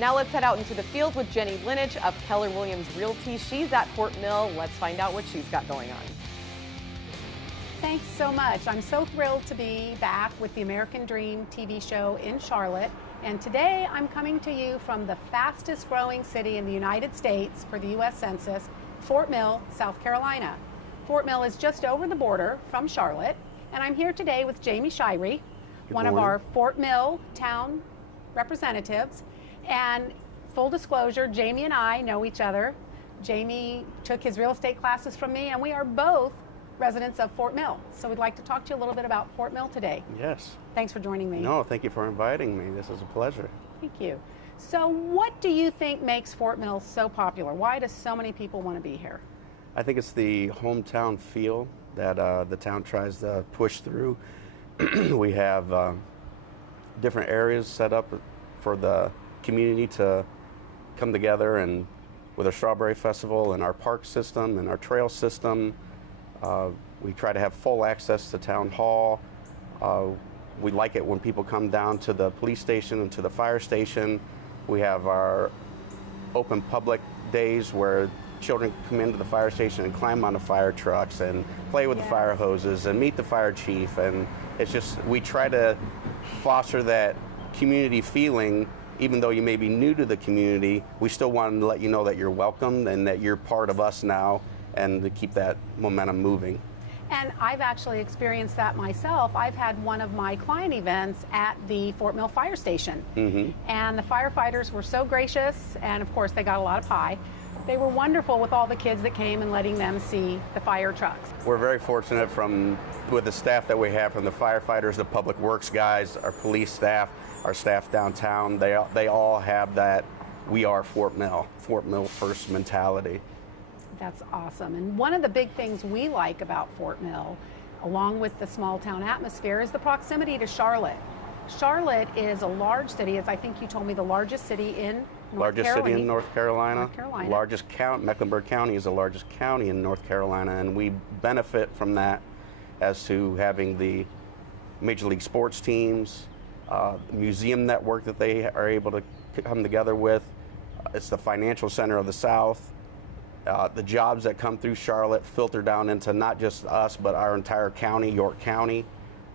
Now let's head out into the field with Jenny Linich of Keller Williams Realty. She's at Fort Mill. Let's find out what she's got going on. Thanks so much. I'm so thrilled to be back with the American Dream TV show in Charlotte. And today I'm coming to you from the fastest growing city in the United States for the U.S. Census, Fort Mill, South Carolina. Fort Mill is just over the border from Charlotte. And I'm here today with Jamie Shirey, one of our Fort Mill town representatives. And full disclosure, Jamie and I know each other. Jamie took his real estate classes from me, and we are both residents of Fort Mill. So we'd like to talk to you a little bit about Fort Mill today. Yes. Thanks for joining me. No, thank you for inviting me. This is a pleasure. Thank you. So what do you think makes Fort Mill so popular? Why do so many people want to be here? I think it's the hometown feel that the town tries to push through. We have different areas set up for the community to come together, and with our Strawberry Festival and our park system and our trail system, we try to have full access to town hall. We like it when people come down to the police station and to the fire station. We have our open public days where children come into the fire station and climb on the fire trucks and play with the fire hoses and meet the fire chief. And it's just, we try to foster that community feeling. Even though you may be new to the community, we still want to let you know that you're welcome and that you're part of us now, and to keep that momentum moving. And I've actually experienced that myself. I've had one of my client events at the Fort Mill Fire Station. And the firefighters were so gracious, and of course they got a lot of pie. They were wonderful with all the kids that came and letting them see the fire trucks. We're very fortunate with the staff that we have, from the firefighters, the public works guys, our police staff, our staff downtown. They all have that "we are Fort Mill first" mentality. That's awesome. And one of the big things we like about Fort Mill, along with the small town atmosphere, is the proximity to Charlotte. Charlotte is a large city. It's, I think you told me, the largest city in North Carolina. City in North Carolina. Largest county. Mecklenburg County is the largest county in North Carolina, and we benefit from that as to having the Major League sports teams, museum network that they are able to come together with. It's the financial center of the South. The jobs that come through Charlotte filter down into not just us, but our entire county, York County.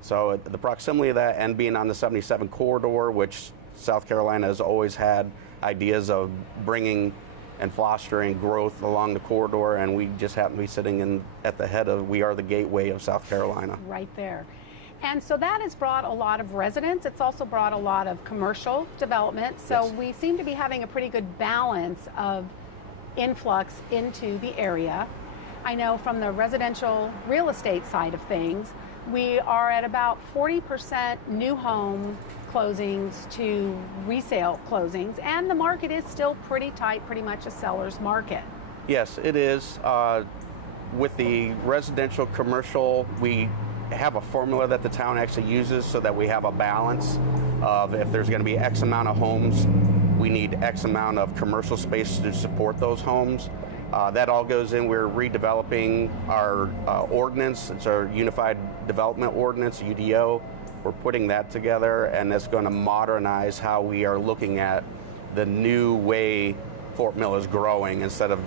So the proximity of that, and being on the 77 corridor, which South Carolina has always had ideas of bringing and fostering growth along the corridor, and we just happen to be sitting at the head of, we are the gateway of South Carolina. Right there. And so that has brought a lot of residents. It's also brought a lot of commercial development. So we seem to be having a pretty good balance of influx into the area. I know from the residential real estate side of things, we are at about 40% new home closings to resale closings, and the market is still pretty tight, pretty much a seller's market. Yes, it is. With the residential commercial, we have a formula that the town actually uses so that we have a balance of, if there's going to be X amount of homes, we need X amount of commercial space to support those homes. That all goes in. We're redeveloping our ordinance. It's our Unified Development Ordinance, UDO. We're putting that together, and it's going to modernize how we are looking at the new way Fort Mill is growing, instead of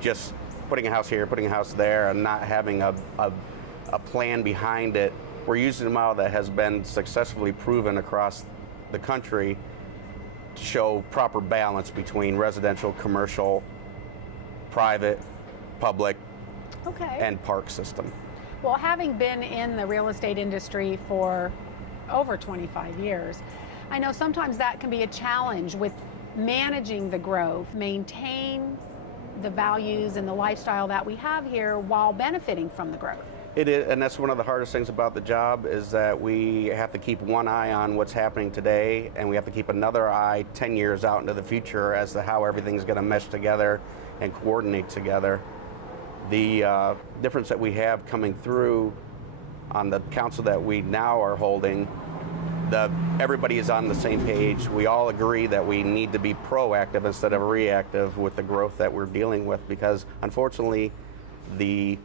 just putting a house here, putting a house there, and not having a plan behind it. We're using a model that has been successfully proven across the country to show proper balance between residential, commercial, private, public, and park system. Well, having been in the real estate industry for over 25 years, I know sometimes that can be a challenge with managing the growth, maintain the values and the lifestyle that we have here while benefiting from the growth. It is, and that's one of the hardest things about the job, is that we have to keep one eye on what's happening today, and we have to keep another eye 10 years out into the future as to how everything's going to mesh together and coordinate together. The difference that we have coming through on the council that we now are holding, everybody is on the same page. We all agree that we need to be proactive instead of reactive with the growth that we're dealing with, because unfortunately the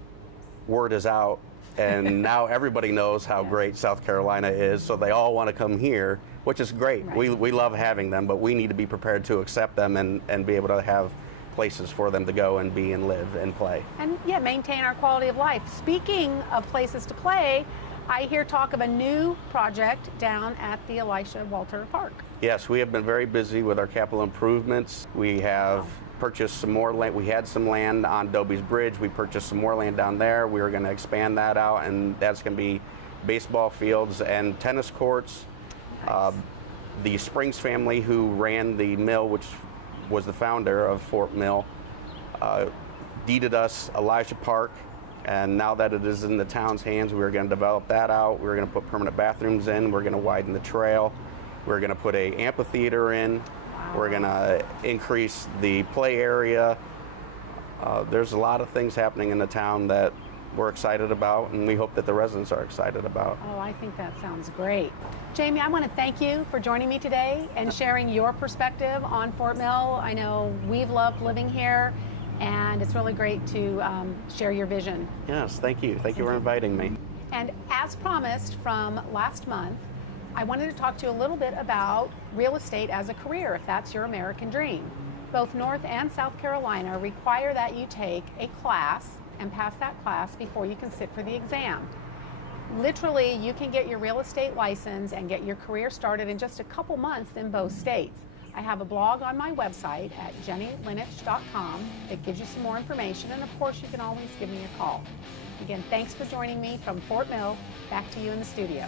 word is out, and now everybody knows how great South Carolina is, so they all want to come here. which is great. Right. We love having them, but we need to be prepared to accept them and be able to have places for them to go and be and live and play. And yeah, maintain our quality of life. Speaking of places to play, I hear talk of a new project down at the Elisha Walter Park. Yes, we have been very busy with our capital improvements. We have purchased some more land. We had some land on Dobie's Bridge. We purchased some more land down there. We are going to expand that out, and that's going to be baseball fields and tennis courts. Nice. The Springs family, who ran the mill, which was the founder of Fort Mill, deeded us Elisha Park, and now that it is in the town's hands, we're going to develop that out. We're going to put permanent bathrooms in. We're going to widen the trail. We're going to put a amphitheater in. Wow. We're going to increase the play area. There's a lot of things happening in the town that we're excited about, and we hope that the residents are excited about. Oh, I think that sounds great. Jamie, I want to thank you for joining me today and sharing your perspective on Fort Mill. I know we've loved living here, and it's really great to share your vision. Yes, thank you. Thank you for inviting me. And as promised from last month, I wanted to talk to you a little bit about real estate as a career, if that's your American dream. Both North and South Carolina require that you take a class and pass that class before you can sit for the exam. Literally, you can get your real estate license and get your career started in just a couple months in both states. I have a blog on my website at jennylinich.com that gives you some more information, and of course you can always give me a call. Again, thanks for joining me from Fort Mill. Back to you in the studio.